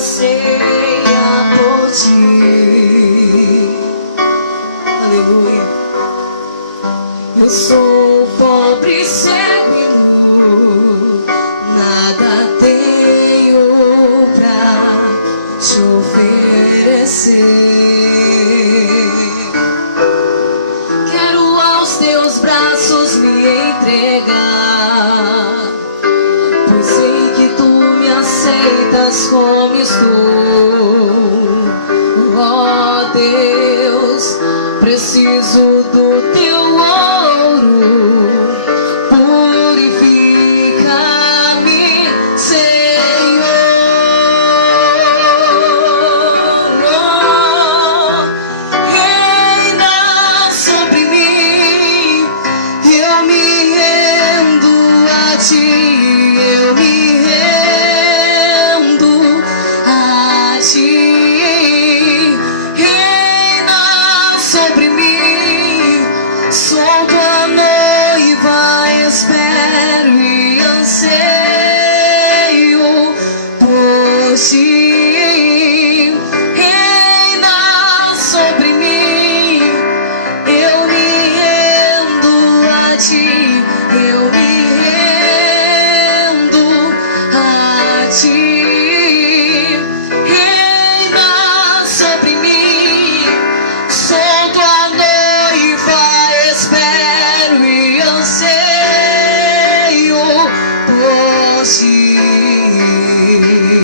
anseia por ti. Aleluia. Eu sou pobre, cego e nu, nada tenho pra te oferecer. Quero aos teus braços me entregar, pois sei que tu me aceitas como estou. Oh Deus, preciso do teu